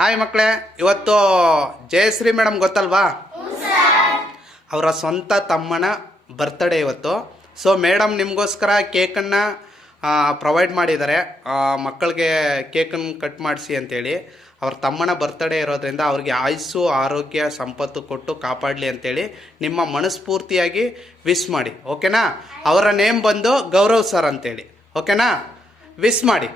Hi ಮಕ್ಕಳೇ, ಇವತ್ತು Jayashree madam ಗೊತ್ತಲ್ವಾ? ಅವರ ಸ್ವಂತ ತಮ್ಮನ ಬರ್ತ್ಡೇ ಇವತ್ತು. ಸೊ ಮೇಡಮ್ ನಿಮಗೋಸ್ಕರ ಕೇಕನ್ನು ಪ್ರೊವೈಡ್ ಮಾಡಿದ್ದಾರೆ. ಮಕ್ಕಳಿಗೆ ಕೇಕನ್ನು ಕಟ್ ಮಾಡಿಸಿ ಅಂತೇಳಿ. ಅವ್ರ ತಮ್ಮನ ಬರ್ತ್ಡೇ ಇರೋದ್ರಿಂದ ಅವ್ರಿಗೆ ಆಯುಸ್ಸು ಆರೋಗ್ಯ ಸಂಪತ್ತು ಕೊಟ್ಟು ಕಾಪಾಡಲಿ ಅಂತೇಳಿ ನಿಮ್ಮ ಮನಸ್ಫೂರ್ತಿಯಾಗಿ ವಿಶ್ ಮಾಡಿ, ಓಕೆನಾ? ಅವರ ನೇಮ್ ಬಂದು ಗೌರವ್ ಸರ್ ಅಂತೇಳಿ, ಓಕೆನಾ? ವಿಶ್ ಮಾಡಿ.